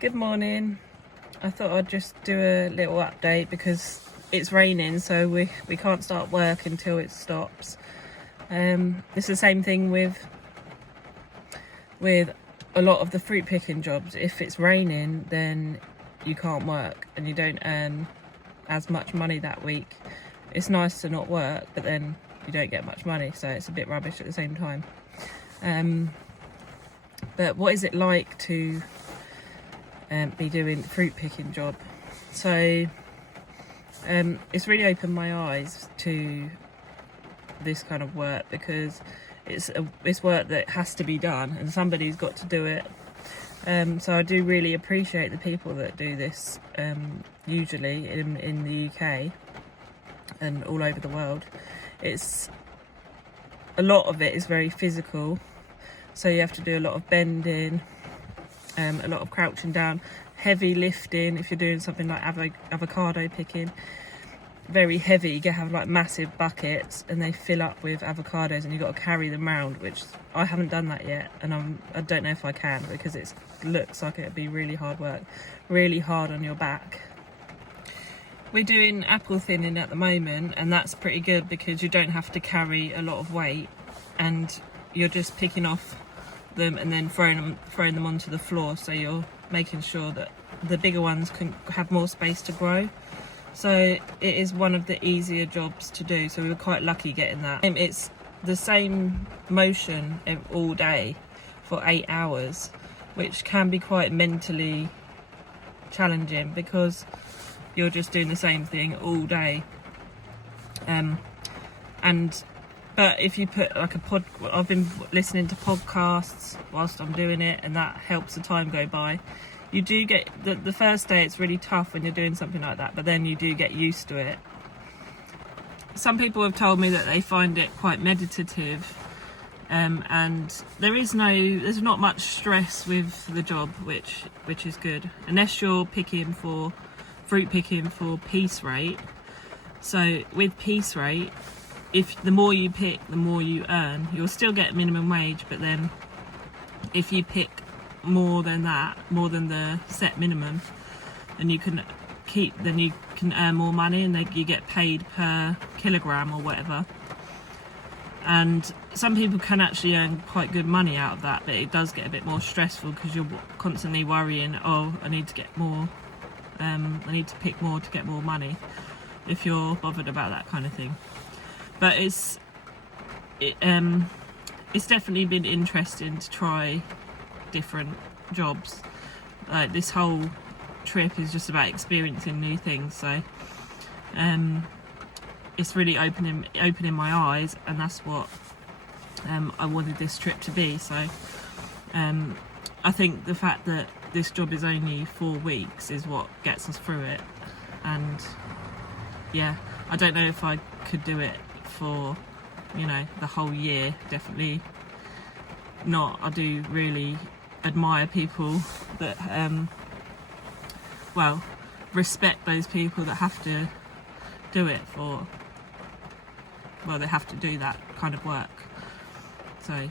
Good morning. I thought I'd just do a little update because it's raining, so we can't start work until it stops. It's the same thing with a lot of the fruit picking jobs. If it's raining, then you can't work and you don't earn as much money that week. It's nice to not work, but then you don't get much money, so it's a bit rubbish at the same time. But what is it like to be doing fruit picking job? So it's really opened my eyes to this kind of work because it's work that has to be done and somebody's got to do it. So I do really appreciate the people that do this, usually in the UK and all over the world. A lot of it is very physical, so you have to do a lot of bending, a lot of crouching down, heavy lifting. If you're doing something like avocado picking, very heavy, you have like massive buckets and they fill up with avocados and you've got to carry them around, which I haven't done that yet, and I don't know if I can because it looks like it'd be really hard work, really hard on your back. We're doing apple thinning at the moment, and that's pretty good because you don't have to carry a lot of weight and you're just picking off them and then throwing them onto the floor, so you're making sure that the bigger ones can have more space to grow. So it is one of the easier jobs to do, so we were quite lucky getting that. It's the same motion all day for 8 hours, which can be quite mentally challenging because you're just doing the same thing all day. But if you put like I've been listening to podcasts whilst I'm doing it, and that helps the time go by. You do get the first day, it's really tough when you're doing something like that, but then you do get used to it. Some people have told me that they find it quite meditative, and there's not much stress with the job, which is good, unless you're fruit picking for piece rate. So with piece rate, if the more you pick, the more you earn. You'll still get minimum wage, but then if you pick more than the set minimum, and you can earn more money, and you get paid per kilogram or whatever. And some people can actually earn quite good money out of that, but it does get a bit more stressful because you're constantly worrying, I need to get more, I need to pick more to get more money, if you're bothered about that kind of thing. But it's definitely been interesting to try different jobs. Like this whole trip is just about experiencing new things, so it's really opening my eyes, and that's what I wanted this trip to be. So I think the fact that this job is only 4 weeks is what gets us through it, and yeah, I don't know if I could do it for the whole year. Definitely not. I do really admire people that respect those people that have to do it they have to do that kind of work. So